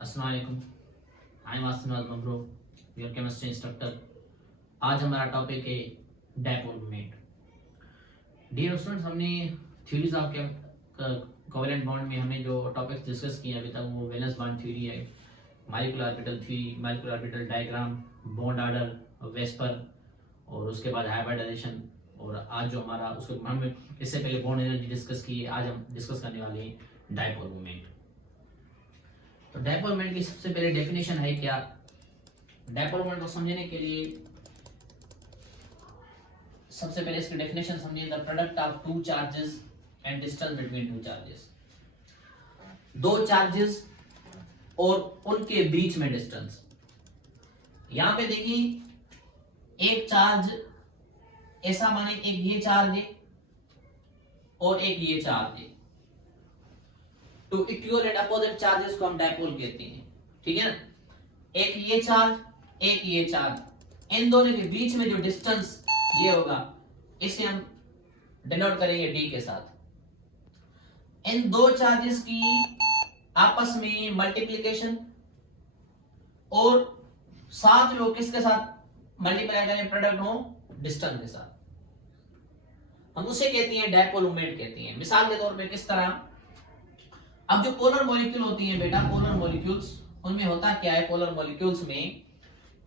अस्सलाम वालेकुम। I am Asim bro, your chemistry instructor. आज हमारा टॉपिक है डायपोल मोमेंट। डियर स्टूडेंट्स, हमने थ्योरीज ऑफ कोवेलेंट बॉन्ड में हमने जो टॉपिक्स डिस्कस किए अभी तक वो वैलेंस बॉन्ड थ्योरी है, molecular orbital theory, molecular orbital diagram, bond order, VSEPR और उसके बाद हाइब्रिडाइजेशन। और आज जो हमारा उसको हम इससे पहले बॉन्ड एनर्जी डिस्कस की है, आज हम डिस्कस करने वाले हैं डायपोल मोमेंट। तो डायपोल मोमेंट की सबसे पहले डेफिनेशन है क्या? डायपोल मोमेंट को समझने के लिए सबसे पहले इसकी डेफिनेशन समझिए। The product of two charges and distance between two charges. दो चार्जेस और उनके बीच में डिस्टेंस। यहां पे देखिए, एक चार्ज ऐसा माने एक ये चार्ज है और एक ये चार्ज है। Two equal and opposite charges को हम डायपोल कहते हैं, ठीक है ना। एक ये चार्ज, एक ये चार्ज, इन दोनों के बीच में जो डिस्टेंस ये होगा, इसे हम डिनोट करेंगे डी के साथ। इन दो चार्जेस की आपस में मल्टीप्लिकेशन और साथ में वो किसके साथ मल्टीप्लाई करें? प्रोडक्ट हो डिस्टेंस के साथ, हम उसे कहते हैं डायपोल मोमेंट कहते हैं। मिसाल के तौर पे किस तरह, अब जो पोलर मॉलिक्यूल होती है बेटा, पोलर मॉलिक्यूल्स, उनमें होता क्या है पोलर मॉलिक्यूल्स में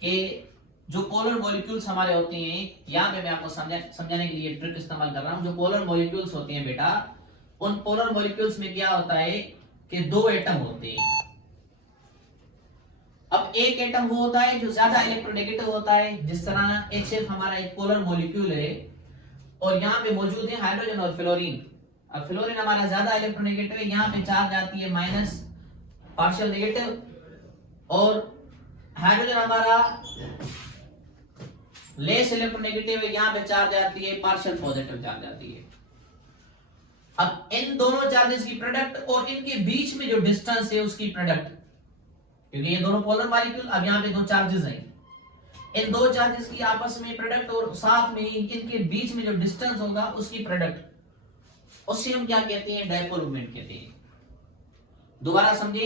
कि जो पोलर मॉलिक्यूल्स हमारे होते हैं, यहां पे मैं आपको समझाने के लिए ट्रिक इस्तेमाल कर रहा हूं। जो पोलर मॉलिक्यूल्स होते हैं बेटा, उन पोलर मॉलिक्यूल्स में क्या होता है कि दो एटम होते हैं। अब एक एटम वो होता है जो ज्यादा इलेक्ट्रोनेगेटिव होता है, जिस तरह HF हमारा एक पोलर मॉलिक्यूल है और यहाँ पे मौजूद है हाइड्रोजन और फ्लोरीन। अब फ्लोरीन हमारा ज्यादा इलेक्ट्रोनेगेटिव है, यहाँ पे चार्ज आती है माइनस पार्शियल नेगेटिव, और हाइड्रोजन हमारा लेस इलेक्ट्रोनेगेटिव है, यहाँ पे चार्ज आती है पार्शियल पॉजिटिव चार्ज आती है। अब इन दोनों चार्जेस की प्रोडक्ट और इनके बीच में जो डिस्टेंस है उसकी प्रोडक्ट, क्योंकि ये दोनों पोलर मॉलिक्यूल, अब यहाँ पे दो चार्जेस हैं, इन दो चार्जेस की आपस में प्रोडक्ट और साथ में इनके बीच में जो डिस्टेंस होगा उसकी प्रोडक्ट, उससे हम क्या कहते हैं? डायपोल मोमेंट कहते हैं। दोबारा समझे,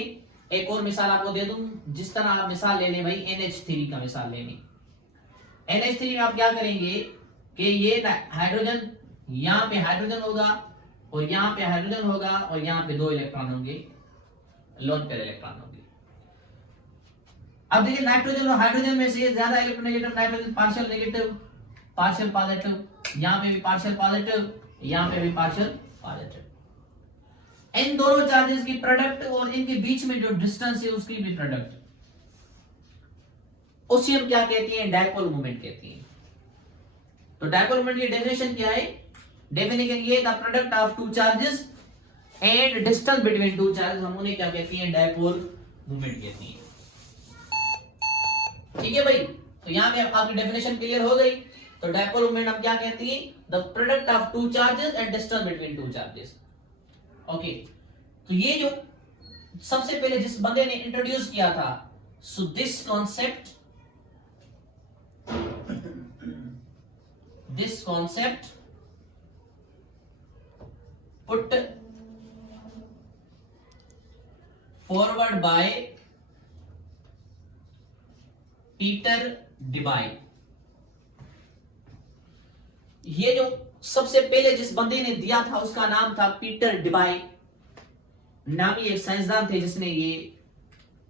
एक और मिसाल आपको दे दूं। जिस तरह आप मिसाल ले लें भाई, NH3 का मिसाल ले लें। NH3 में आप क्या करेंगे कि ये हाइड्रोजन, यहाँ पे हाइड्रोजन होगा और यहाँ पे हाइड्रोजन होगा और यहाँ पे दो इलेक्ट्रॉन होंगे, लोन पेयर इलेक्ट्रॉन होंगे। अब देखिए, नाइट्रोजन और हाइड्रोजन में से ज्यादा electronegative nitrogen, partial negative partial positive, यहाँ पे भी पार्शियल पॉजिटिव, यहाँ पे भी पार्शियल पॉजिटिव। इन दोनों चार्जेस की प्रोडक्ट और इनके बीच में जो डिस्टेंस है उसकी भी प्रोडक्ट, उसे हम क्या कहते हैं? डायपोल मोमेंट कहते हैं। तो डायपोल मोमेंट की डेफिनेशन क्या है? डेफिनेशन ये, the product of two charges and distance between two charges, हम उन्हें क्या कहते हैं? डायपोल मोमेंट कहते हैं। ठीक है भाई, तो यहां पे आपकी डेफिनेशन क्लियर हो गई। तो डायपोल मोमेंट हम क्या कहते हैं? The product of two charges and distance between two charges. Okay, तो ये जो सबसे पहले जिस बंदे ने इंट्रोड्यूस किया था, so this concept put forward by Peter Debye. ये जो सबसे पहले जिस बंदे ने दिया था उसका नाम था पीटर डिबाई, नामी एक साइंसदान थे जिसने ये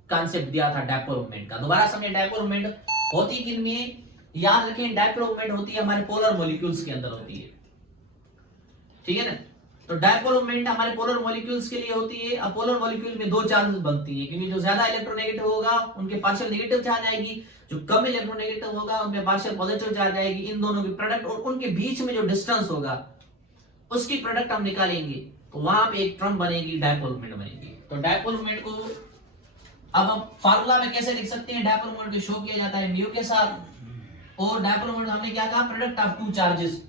कॉन्सेप्ट दिया था डायपोल मोमेंट का। दोबारा समझे, डायपोल मोमेंट होती किन में? याद रखें, डायपोल मोमेंट होती है हमारे पोलर मॉलिक्यूल्स के अंदर होती है, ठीक है ना। तो डायपोल मोमेंट हमारे पोलर मॉलिक्यूल्स के लिए होती है। अब पोलर मॉलिक्यूल में दो चार्जेस बनती है, क्योंकि जो ज्यादा इलेक्ट्रोनेगेटिव होगा उनके पार्शियल नेगेटिव चार्ज आएगी, जो कम इलेक्ट्रोनेगेटिव होगा उनमें पार्शियल पॉजिटिव चार्ज आएगी। इन दोनों की प्रोडक्ट और उनके बीच में जो डिस्टेंस होगा उसकी प्रोडक्ट हम निकालेंगे, तो वहां पे एक टर्म बनेगी, डायपोल मोमेंट बनेगी। तो डायपोल मोमेंट को अब हम फार्मूला में कैसे लिख सकते हैं? डायपोल मोमेंट को शो किया जाता है म्यू के साथ, और डायपोल मोमेंट हमने क्या कहा? प्रोडक्ट ऑफ टू चार्जेस,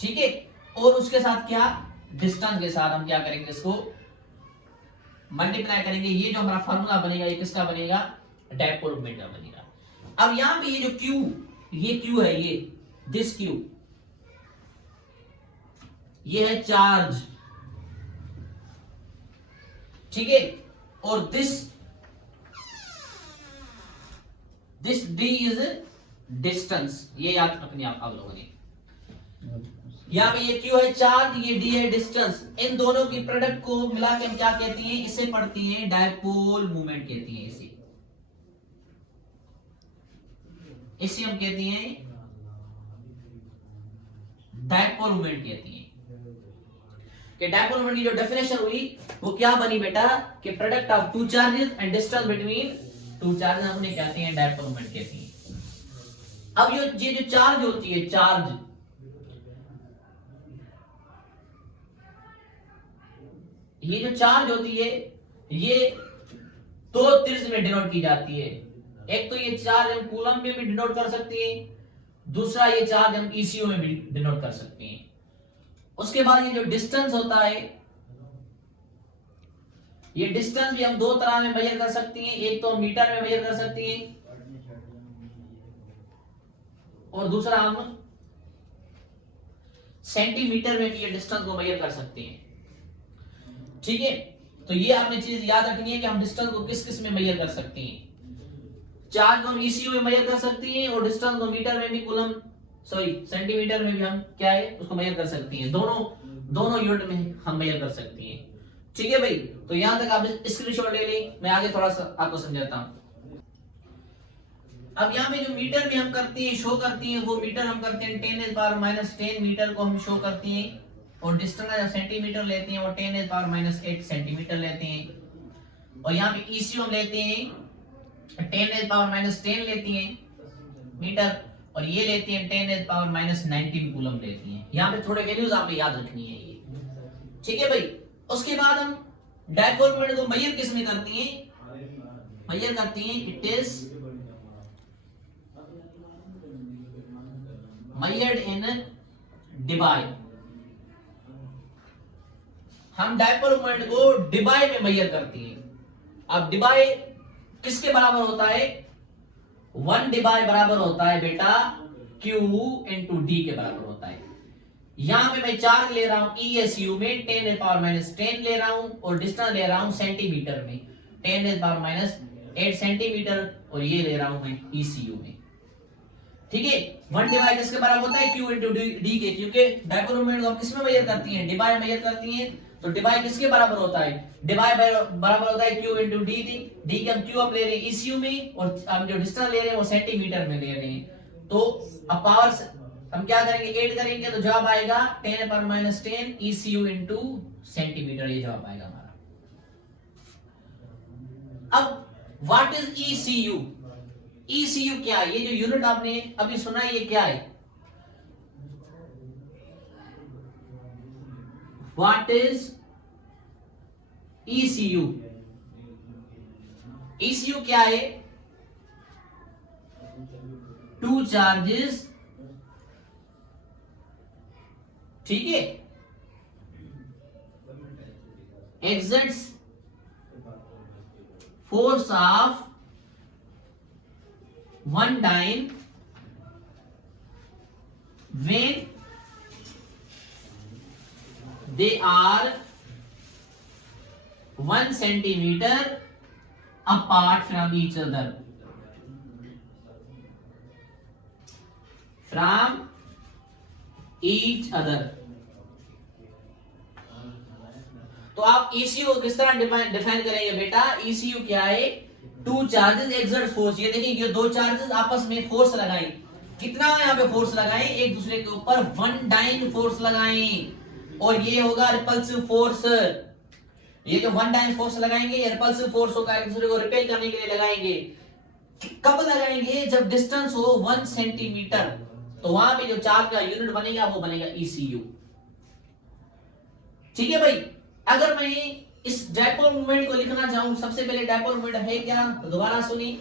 ठीक है, और उसके साथ क्या? डिस्टेंस के साथ हम क्या करेंगे? इसको मल्टीप्लाई करेंगे। ये जो हमारा फार्मूला बनेगा ये किसका बनेगा? डायपोल मोमेंट का बनेगा। अब यहां पे ये जो Q, ये Q है, ये दिस Q, ये है चार्ज, ठीक है, और this this d is distance, ये याद रखनी आप लोगों ने। यहाँ पे ये q है चार्ज, ये d है डिस्टेंस। इन दोनों की प्रोडक्ट को मिला के हम क्या कहते हैं, इसे पढ़ती हैं डायपोल मूवमेंट कहती हैं। इसे हम कहती हैं डायपोल मूवमेंट कहती हैं। कि डायपोल मूवमेंट की जो डेफिनेशन हुई वो क्या बनी बेटा, कि product of two charges and distance between two charges हम उन्हें कहते हैं डायपोल मूवमेंट कहती हैं। अब ये जो चार्ज होती है, चार्ज ये जो चार्ज होती है ये दो तीर्थ में डिनोट की जाती है। एक तो ये चार्ज हम कूलम में भी डिनोट कर सकते हैं, दूसरा ये चार्ज हम ईसीयू में भी डिनोट कर सकते हैं। उसके बाद ये जो डिस्टेंस होता है, ये डिस्टेंस भी हम दो तरह में मेजर कर सकते हैं। एक तो हम मीटर में मेजर कर सकते हैं और दूसरा हम सेंटीमीटर में भी ये डिस्टेंस को मेजर कर सकते हैं। ठीक है, तो ये आपने चीज याद रखनी है कि हम डिस्टेंस को किस किस में मेजर कर सकते हैं। चार्ज को हम ईसीयू में मेजर कर सकते हैं और डिस्टेंस को मीटर में भी, कूलम सॉरी सेंटीमीटर में भी हम क्या है उसको मेजर कर सकते हैं। दोनों यूनिट में हम मेजर कर सकते हैं। ठीक है भाई, तो यहां तक आप स्क्रीनशॉट ले लें, मैं आगे थोड़ा सा आपको समझाता हूं। अब यहाँ पे जो मीटर में हम करते हैं, शो करते हैं, वो मीटर हम करते हैं 10⁻⁻10 मीटर को हम शो करते हैं। और डिस्टेंस सेंटीमीटर लेते हैं, वो 10⁻⁸ सेंटीमीटर लेते हैं। और यहाँ पे ईसीयू हम लेते हैं 10⁻⁻10 लेती हैं मीटर, और ये लेती हैं 10⁻⁻19 कूलम लेती हैं। यहाँ पे थोड़े वैल्यूज आपने याद रखनी है ये। ठीक है भाई, उसके बाद हम डायपोल मोमेंट को मेजर किस में करती हैं, मेजर करती हैं it is measured in Debye. हम डायपोल मोमेंट को डिबाई में मेजर करती हैं। अब डिबाई किसके बराबर होता है, 1 डिबाई बराबर होता है बेटा Q इंटू डी के बराबर होता है। यहां पे मैं चार्ज ले रहा हूं ESU में 10⁻⁻10 ले रहा हूं और डिस्टेंस ले रहा हूं सेंटीमीटर में 10⁻⁸ सेंटीमीटर, और ये ले रहा हूं मैं ECU में। ठीक है, 1 डिवाइड किसके बराबर होता है, Q इंटू डी के, क्योंकि डायपोल मोमेंट को हम किस में मेजर करती हैं, डिबाई मेजर करती हैं। तो डिबाई किसके बराबर होता है, डिबाई बराबर होता है Q इंटू डी। डी के हम Q हम ले रहे हैं ECU में, और हम जो डिस्टेंस ले रहे हैं वो सेंटीमीटर में ले रहे हैं। तो अब पावर हम क्या करेंगे, ऐड करेंगे, तो जवाब आएगा 10⁻⁻10 ECU इंटू सेंटीमीटर, ये जवाब आएगा हमारा। अब व्हाट इज ECU, ECU क्या है, ये जो यूनिट आपने अभी सुना है ये क्या है, व्हाट इज ECU, ECU क्या है, टू चार्जेस, ठीक है, exerts force of one time when they are 1 centimeter apart from each other, from each other। तो आप ECU किस तरह डिफाइन करेंगे बेटा, ECU क्या है, टू चार्जेस एक्सर्ट फोर्स। ये देखिए, ये दो चार्जेस आपस में फोर्स लगाएं, कितना यहाँ पे फोर्स लगाएं, एक दूसरे के ऊपर 1 डाइन फोर्स लगाएं, और ये होगा रिपल्सिव फोर्स। ये जो 1 डाइन फोर्स लगाएंगे, ये रिपल्सिव फोर्स होगा, एक दूसरे को रिपेल करने के लिए लगाएंगे। कब लगाएंगे, जब डिस्टेंस हो 1 सेंटीमीटर, तो वहां पे जो चार्ज का यूनिट बनेगा वो बनेगा ECU। ठीक है भाई, अगर मैं इस डायपोल मोमेंट को लिखना चाहूं, सबसे पहले डायपोल मोमेंट है क्या, तो दोबारा सुनिए।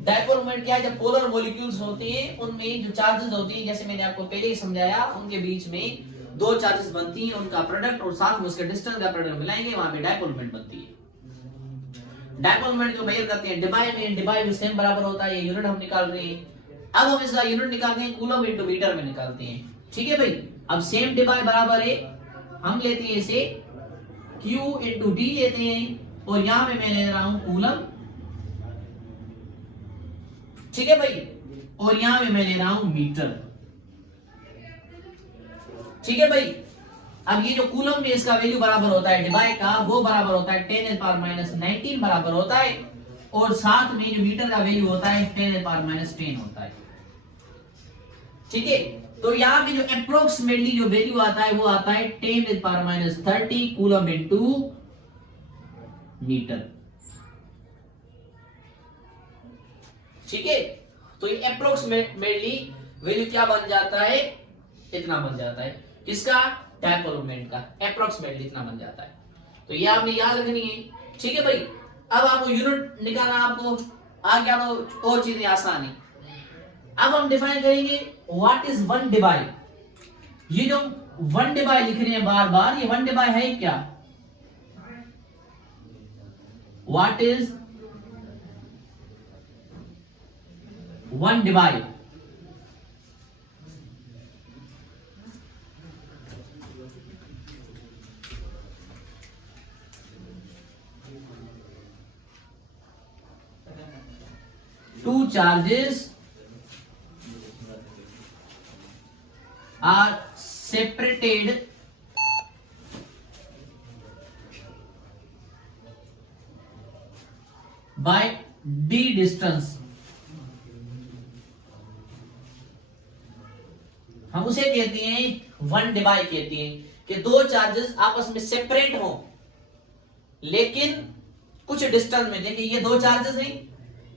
डायपोल मोमेंट क्या है, जब पोलर मॉलिक्यूल्स होते हैं उनमें जो चार्जेस होते हैं, जैसे मैंने आपको पहले ही समझाया, उनके बीच में दो चार्जेस बनती हैं, उनका प्रोडक्ट और साथ में उसके डिस्टेंस का प्रोडक्ट मिलाएंगे, वहां पे डायपोल मोमेंट बनती है। डायपोल मोमेंट को मेजर करते हैं डिबाई में, डिबाई भी सेम बराबर होता है, ये यूनिट हम निकाल रहे हैं। अब हम इसका यूनिट निकालते हैं, कूलम इंटू मीटर में निकालते हैं। ठीक है भाई, अब सेम डिबाई बराबर है, हम लेते हैं इसे Q इंटू डी लेते हैं, और यहां पे मैं ले रहा हूं कूलम ठीक है भाई, और यहां पे मैं ले रहा हूं मीटर। ठीक है भाई, अब ये जो कूलम में इसका वैल्यू बराबर होता है डिवाई का, वो बराबर होता है 10⁻⁻19 बराबर होता है, और साथ में जो मीटर का वैल्यू होता है 10⁻10 होता है। ठीक है, तो यहाँ पे जो अप्रोक्सीमेटली जो वैल्यू आता है वो आता है 10⁻30 कूलम इनटू मीटर। ठीक है, तो ये अप्रोक्सीमेटली वैल्यू क्या बन जाता है, इतना बन जाता है, किसका, डायपोल मोमेंट का, अप्रोक्सीमेटली इतना बन जाता है। तो ये आपने याद रखनी है। ठीक है भाई, अब आपको यूनिट निकालना, आपको आ गया तो और चीजें आसान है। अब हम डिफाइन करेंगे व्हाट इज वन डिवाई। ये जो वन डिवाई लिख रहे हैं बार बार, ये वन डिवाई है क्या, व्हाट इज वन डिवाई। Two charges are separated by d distance। हम उसे कहते हैं वन डिवाई, कहते हैं कि दो चार्जेस आपस में सेपरेट हो लेकिन कुछ डिस्टेंस में। देखिए ये दो चार्जेस हैं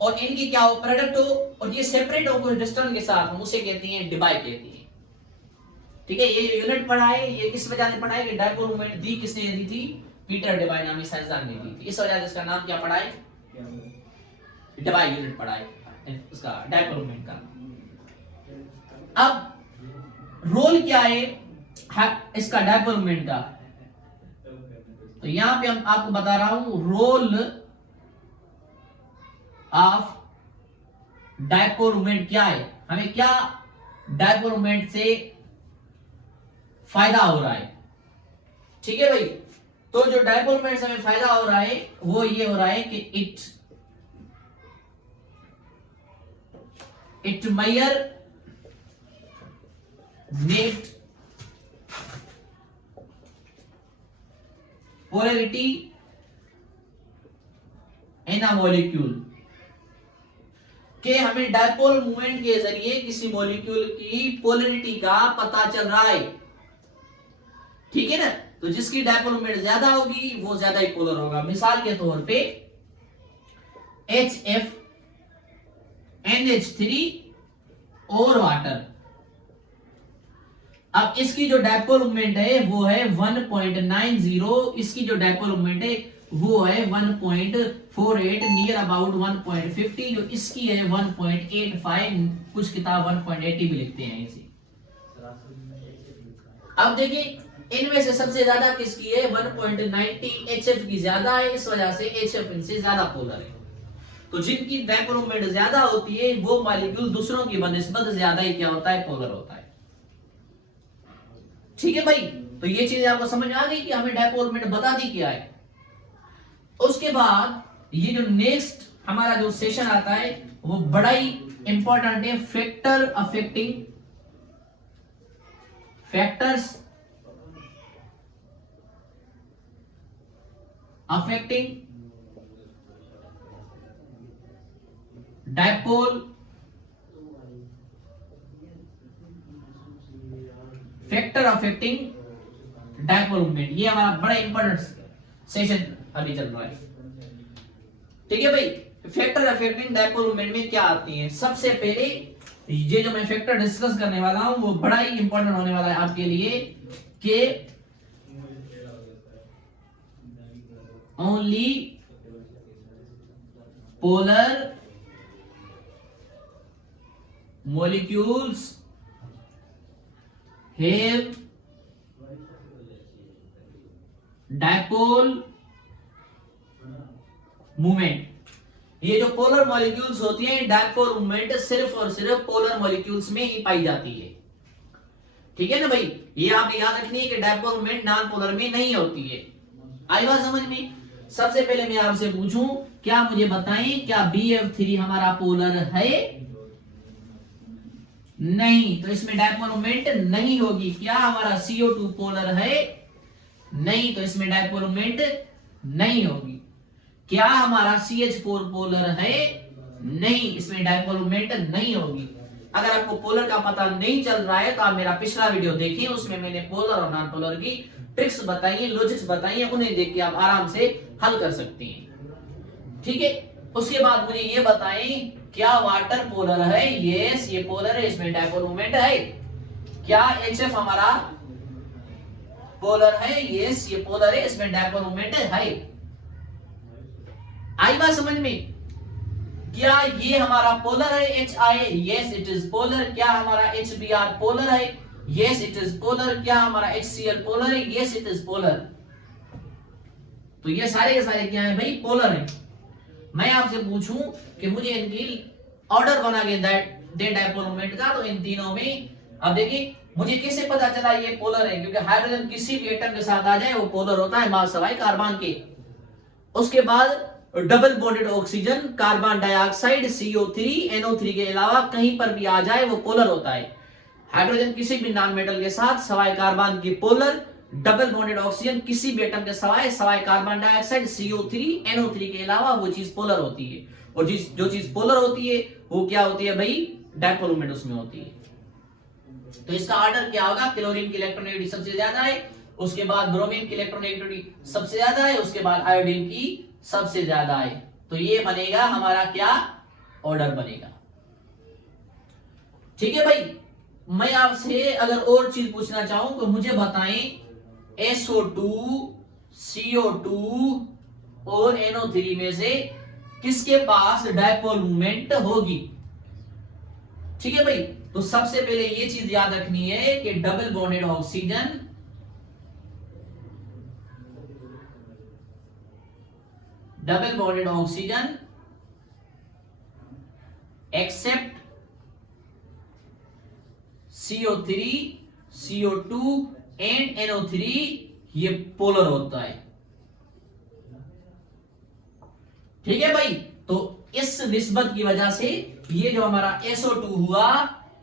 और इनकी क्या हो, प्रोडक्ट हो, और ये सेपरेट हो कुछ डिस्टेंस के साथ, हम उसे कहते हैं डिवाई कहते हैं। ठीक है, ये यूनिट पढ़ा है, ये किस वजह से पढ़ा है कि डायपोल मोमेंट दी किसने दी थी, पीटर डिवाई नामी साइंसदान ने दी थी, इस वजह से इसका नाम क्या पढ़ा है, डिवाई यूनिट पढ़ा है उसका, डायपोल मोमेंट का। अब रोल क्या है इसका डायपोल मोमेंट का, तो यहां पे हम आपको बता रहा हूं रोल ऑफ डायपोल मोमेंट क्या है, हमें क्या डायपोल मोमेंट से फायदा हो रहा है। ठीक है भाई, तो जो डायपोल मोमेंट से हमें फायदा हो रहा है वो ये हो रहा है कि it measure net polarity in a molecule, कि हमें डायपोल मूवमेंट के जरिए किसी मॉलिक्यूल की पोलैरिटी का पता चल रहा है। ठीक है ना, तो जिसकी डायपोल मूवमेंट ज्यादा होगी वो ज्यादा ही पोलर होगा। मिसाल के तौर पे HF NH3 और वाटर, अब इसकी जो डायपोल मूवमेंट है वो है 1.90, इसकी जो डायपोल मूवमेंट है वो है 1.48, नियर अबाउट 1.50, जो इसकी है 1.85, कुछ किताब 1.80 भी लिखते हैं इसे। अब देखिए इनमें से सबसे ज्यादा किसकी है, 1.90, HF की ज्यादा है, इस वजह से HF इनसे ज्यादा पोलर है। तो जिनकी डायपोल मूवमेंट ज्यादा होती है वो मॉलिक्यूल दूसरों की बनिस्बत ज्यादा ही क्या होता है, पोलर होता है। ठीक है भाई, तो ये चीज आपको समझ आ गई कि हमें डायपोल मूवमेंट बता दी क्या है। उसके बाद ये जो नेक्स्ट हमारा जो सेशन आता है वो बड़ा ही इंपॉर्टेंट है, factors affecting dipole, factor affecting dipole movement, ये हमारा बड़ा इंपॉर्टेंट सेशन अभी चल रहा है। ठीक है भाई, फैक्टर अफेक्टिंग डायपोल मूवमेंट में क्या आती है, सबसे पहले ये जो मैं फैक्टर डिस्कस करने वाला हूं वो बड़ा ही इंपॉर्टेंट होने वाला है आपके लिए, कि only polar molecules have dipole movement. ये जो पोलर मॉलिक्यूल्स होती हैं, डायपोल मूवमेंट सिर्फ और सिर्फ पोलर मॉलिक्यूल्स में ही पाई जाती है। ठीक है ना भाई, ये आपने याद रखनी है कि डायपोल मूवमेंट नॉन पोलर में नहीं होती है। आई बात समझ में? सबसे पहले मैं आपसे पूछूं, क्या मुझे बताएं क्या BF3 हमारा पोलर है? नहीं, तो इसमें डायपोल मोमेंट नहीं होगी। क्या हमारा CO2 पोलर है? नहीं, तो इसमें डायपोल मोमेंट नहीं होगी। क्या हमारा CH4 पोलर है? नहीं, इसमें डायपोल मोमेंट नहीं होगी। अगर आपको पोलर का पता नहीं चल रहा है तो आप मेरा पिछला वीडियो देखिए, उसमें मैंने पोलर और नॉन पोलर की ट्रिक्स बताई है, लॉजिक्स बताई है, उन्हें देख के आप आराम से हल कर सकते हैं। ठीक है, उसके बाद मुझे ये बताएं, क्या वाटर पोलर है? यस, ये पोलर है, इसमें डायपोल मोमेंट है। क्या HF हमारा पोलर है? यस, ये पोलर है, इसमें डायपोल मोमेंट है। आई बात समझ में? क्या ये हमारा पोलर है HI? Yes, it is polar. क्या हमारा HBr पोलर है? Yes, it is polar. क्या हमारा HCl पोलर है? Yes, it is polar. तो ये सारे के सारे क्या है भाई? पोलर है। मैं आपसे पूछूं कि मुझे इनकी ऑर्डर बना के दे डायपोल मोमेंट का, तो इन तीनों में अब देखिए मुझे कैसे पता चला ये पोलर है? क्योंकि हाइड्रोजन किसी भी एटम के साथ आ जाए वो पोलर होता है, मास सवाई कार्बन के। उसके बाद double bonded oxygen, carbon dioxide, CO3, NO3 के अलावा कहीं पर भी आ जाए वो पोलर होता है। हाइड्रोजन किसी भी नॉन मेटल के साथ सवाई कार्बन की पोलर, डबल बॉन्डेड ऑक्सीजन किसी भी एटम के Sawai carbon dioxide, CO3, NO3 के अलावा वो चीज पोलर होती है। और जो चीज पोलर होती है वो क्या होती है भाई? डायपोल मोमेंट उसमें होती है। तो इसका ऑर्डर क्या होगा? क्लोरीन की इलेक्ट्रोनेगेटिविटी सबसे ज्यादा है, उसके बाद ब्रोमीन की इलेक्ट्रोनेगेटिविटी सबसे ज्यादा है, उसके बाद आयोडीन की सबसे ज्यादा है। तो ये बनेगा हमारा क्या? ऑर्डर बनेगा। ठीक है भाई, मैं आपसे अगर और चीज पूछना चाहूं तो मुझे बताएं, SO2, CO2 और NO3 में से किसके पास डायपोल मोमेंट होगी? ठीक है भाई, तो सबसे पहले ये चीज याद रखनी है कि double bonded oxygen except CO3, CO2 and NO3 ये पोलर होता है। ठीक है भाई, तो इस निस्बत की वजह से ये जो हमारा SO2 हुआ,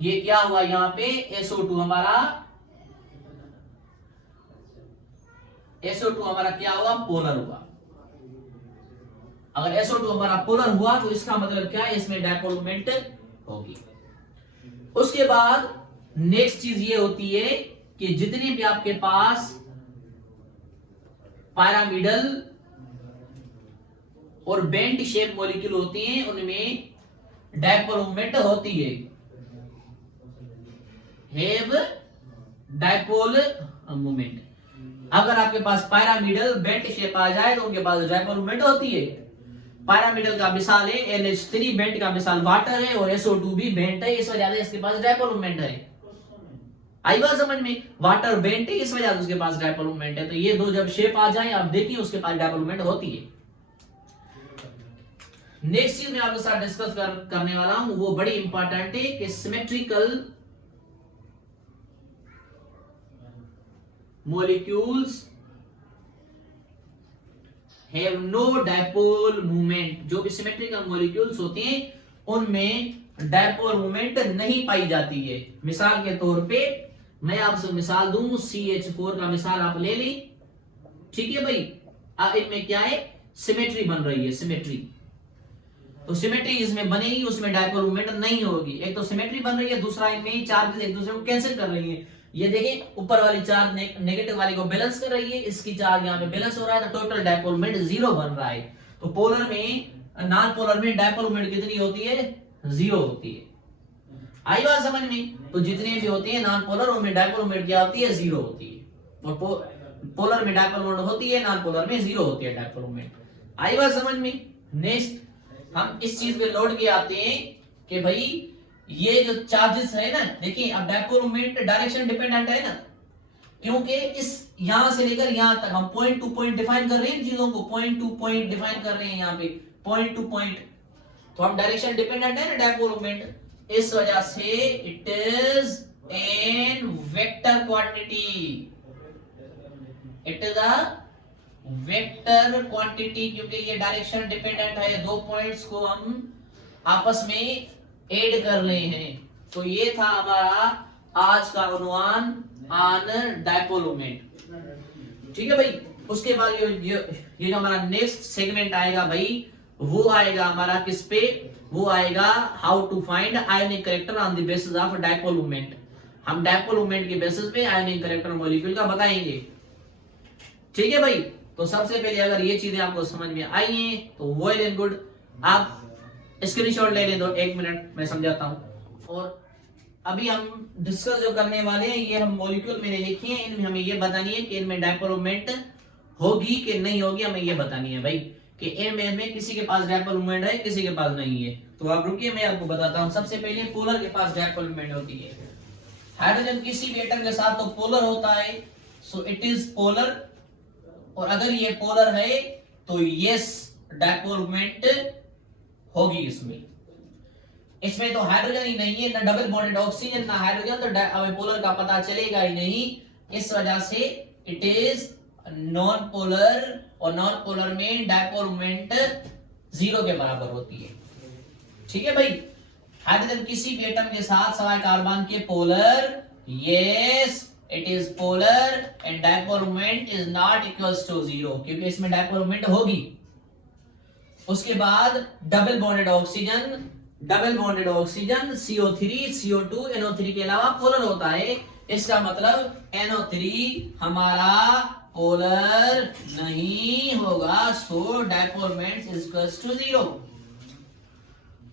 ये क्या हुआ? यहां पे SO2 हमारा क्या हुआ? पोलर हुआ। अगर SO2 हमारा पोलर हुआ तो इसका मतलब क्या है? इसमें डायपोल मोमेंट होगी। उसके बाद नेक्स्ट चीज ये होती है कि जितने भी आपके पास पिरामिडल और बेंट शेप मॉलिक्यूल होती हैं उनमें डायपोल मोमेंट होती है। Have dipole moment. अगर आपके पास पिरामिडल बेंट शेप आ जाए तो उनके पास डायपोल मोमेंट होती है। पिरामिडल का मिसाल है NH3, बेंट का मिसाल वाटर है, और SO2 भी बेंट है, इस वजह से इसके पास डायपोल मोमेंट है। आई बात समझ में? वाटर बेंट है, इस वजह से उसके पास डायपोल मोमेंट है। तो ये दो जब शेप आ जाए आप देखिए उसके पास डायपोल मोमेंट होती है। नेक्स्ट चीज मैं आपके साथ डिस्कस करने वाला हूं वो बड़ी इंपॉर्टेंट है कि symmetrical molecules have no dipole movement. जो भी सिमेट्रिकल मॉलिक्यूल्स होते हैं उनमें डायपोल मूवमेंट नहीं पाई जाती है। मिसाल के तौर पे मैं आपसे मिसाल दूं, CH4 का मिसाल आप ले ली। ठीक है भाई, इनमें क्या है? सिमेट्री बन रही है, सिमेट्री। तो सिमेट्री इसमें बनेगी, उसमें डायपोल मूवमेंट नहीं होगी। एक तो सिमेट्री बन रही है, दूसरा इनमें चार्ज एक दूसरे को कैंसिल कर रही है। ये देखिए ऊपर वाली चार्ज नेगेटिव वाली को बैलेंस कर रही है, इसकी चार्ज यहाँ पे बैलेंस हो रहा है, तो टोटल डायपोल मोमेंट 0 बन रहा है। तो पोलर में, नॉन पोलर में डायपोल मोमेंट कितनी होती है? 0 होती है। आई बात समझ में? तो जितने भी होती है नॉन पोलर उनमें डायपोल मोमेंट क्या होती है? 0 होती है। और पोलर में डायपोल मोमेंट होती है, नॉन पोलर में 0 होती है डायपोल मोमेंट। आई बात समझ में? नेक्स्ट हम इस चीज पे लौट के आते हैं कि भाई ये जो चार्जेस है ना, देखिए अब डायपोल मोमेंट डायरेक्शन डिपेंडेंट है ना, क्योंकि इस यहां से लेकर यहां तक हम पॉइंट टू पॉइंट डिफाइन कर रहे हैं चीजों को, पॉइंट टू पॉइंट डिफाइन कर रहे हैं यहाँ पे, पॉइंट टू पॉइंट। तो हम डायरेक्शन डिपेंडेंट है ना डायपोल मोमेंट, इस वजह से it is an vector quantity. It is a vector quantity, क्योंकि ये डायरेक्शन डिपेंडेंट है। दो पॉइंट्स को हम आपस में ऐड कर रहे हैं, तो ये था हमारा आज का अनुमान ऑन डायपोल मोमेंट। ठीक है भाई। उसके बाद ये जो हमारा नेक्स्ट सेगमेंट आएगा भाई, वो आएगा हमारा किस पे, वो आएगा how to find ionic character on the basis of dipole moment. हम डायपोल मोमेंट के बेसिस पे आयोनिक कैरेक्टर मॉलिक्यूल का बताएंगे। ठीक है भाई। तो सबसे पहले अगर ये चीजें आपको समझ में आई हैं तो वेल एंड गुड, आप स्क्रीनशॉट ले लें, दो 1 मिनट मैं समझाता हूं। और अभी हम डिस्कस जो करने वाले हैं, ये हम मॉलिक्यूल मैंने लिखी है, इनमें हमें ये बतानी है कि इनमें डायपोल मोमेंट होगी कि नहीं होगी, हमें ये बतानी है भाई कि इनमें में किसी के पास डायपोल मोमेंट है, किसी के पास नहीं है। तो आप रुकिए, मैं आपको बताता हूं। सबसे पहले पोलर के पास डायपोल मोमेंट होती है। हाइड्रोजन किसी भी एटम के साथ तो पोलर होता है, सो इट इज पोलर। और अगर ये पोलर है तो यस डायपोल मोमेंट होगी इसमें। इसमें तो हाइड्रोजन ही नहीं है, ना डबल बॉन्डेड ऑक्सीजन ना हाइड्रोजन, तो हमें पोलर का पता चलेगा ही नहीं। इस वजह से इट इज नॉन पोलर, और नॉन पोलर में डायपोल मोमेंट 0 के बराबर होती है। ठीक है भाई। हाइड्रोजन किसी भी एटम के साथ सवाए कार्बन के polar, yes it is polar, and dipole moment is not equals to 0, क्योंकि इसमें डायपोल मोमेंट होगी। उसके बाद double bonded oxygen, CO3 CO2 NO3 के अलावा पोलर होता है। इसका मतलब NO3 हमारा पोलर नहीं होगा, so dipole moment is equals to 0।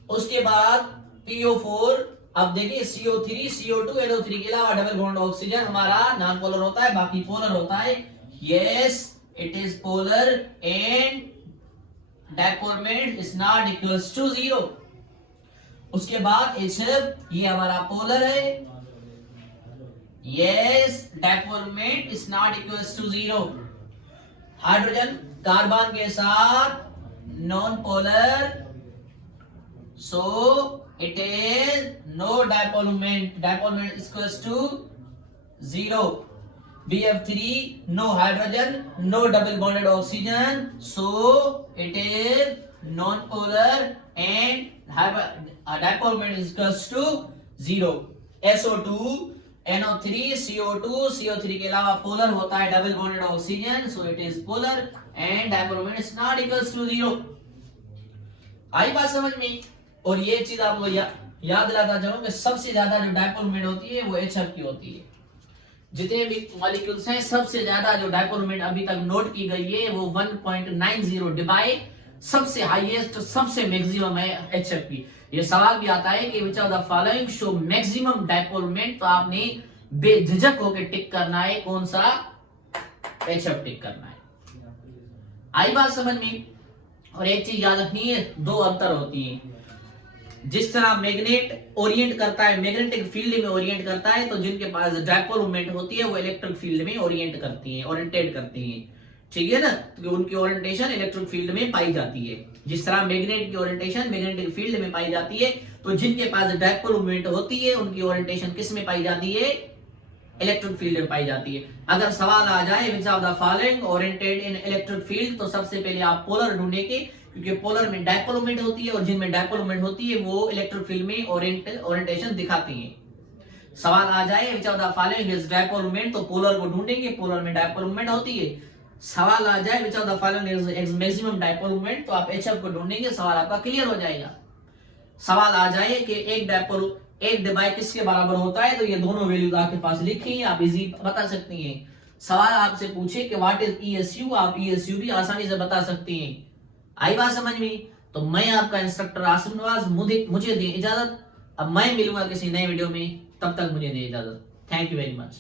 उसके बाद PO4, अब देखिए CO3 CO2 NO3 के अलावा डबल बॉन्ड ऑक्सीजन हमारा नॉन पोलर होता है, बाकी पोलर होता है। Yes it is polar and dipole moment is not equals to 0। उसके बाद HF, ये हमारा पोलर है, yes dipole moment is not equals to 0। Hydrogen carbon के साथ non polar, so it is no dipole moment is equals to 0। BF3, no hydrogen, no double bonded oxygen, so it is non-polar and dipole moment is equals to 0. SO2, NO3, CO2, CO3 के अलावा polar होता है double bonded oxygen, so it is polar and dipole moment is not equals to 0. आई बात समझ में। और ये चीज आपको याद दिलाता चलूं कि सबसे ज्यादा जो डायपोल मोमेंट होती है वो HF की होती है। जितने भी मॉलिक्यूल्स हैं, सबसे ज्यादा जो डायपोल मोमेंट अभी तक नोट की गई है वो 1.90 डिवाई सबसे हाईएस्ट, सबसे मैक्सिमम है HF की। ये सवाल भी आता है कि which of the following show maximum dipole moment, तो आपने बेझिझक होकर टिक करना है कौन सा, HF टिक करना है। आई बात समझ में। और एक चीज याद रखनी है, 2 अंतर होती है। जिस तरह मैग्नेट ओरिएंट करता है, मैग्नेटिक फील्ड में ओरिएंट करता है, तो जिनके पास डायपोल मोमेंट होती है वो इलेक्ट्रिक फील्ड में ओरिएंट करती है, ओरिएंटेड करती है। ठीक है ना, तो उनकी ओरिएंटेशन इलेक्ट्रिक फील्ड में पाई जाती है। जिस तरह मैग्नेट की ओरिएंटेशन मैग्नेटिक फील्ड में पाई जाती है, तो जिनके पास डायपोल मोमेंट होती है उनकी ओरिएंटेशन किस में पाई जाती है, इलेक्ट्रिक फील्ड में पाई जाती है। अगर सवाल आ जाए which of the following oriented in electric field, तो सबसे पहले आप पोलर ढूंढेंगे, क्योंकि पोलर में डायपोल मोमेंट होती है और जिनमें डायपोल मोमेंट होती है वो इलेक्ट्रिक फील्ड में ओरिएंटेशन दिखाती है। सवाल आ जाए which of the following is dipole moment, तो पोलर को ढूंढेंगे, पोलर में डायपोल मोमेंट होती है। सवाल आ जाए which of the following is maximum dipole moment, तो आप HF को ढूंढेंगे, सवाल आपका क्लियर हो जाएगा। सवाल आ जाए कि एक डिवाई किसके बराबर होता है, तो ये दोनों वैल्यूज आपके पास लिखी हैं, आप इजी बता सकती हैं। सवाल आपसे पूछे कि व्हाट इज ESU, आप ESU भी आसानी से बता सकती हैं। आई बात समझ में। तो मैं आपका इंस्ट्रक्टर आसिफ नवाज, मुझे दें इजाजत। अब मैं मिलूंगा किसी नए वीडियो में, तब तक मुझे दें इजाजत। Thank you very much.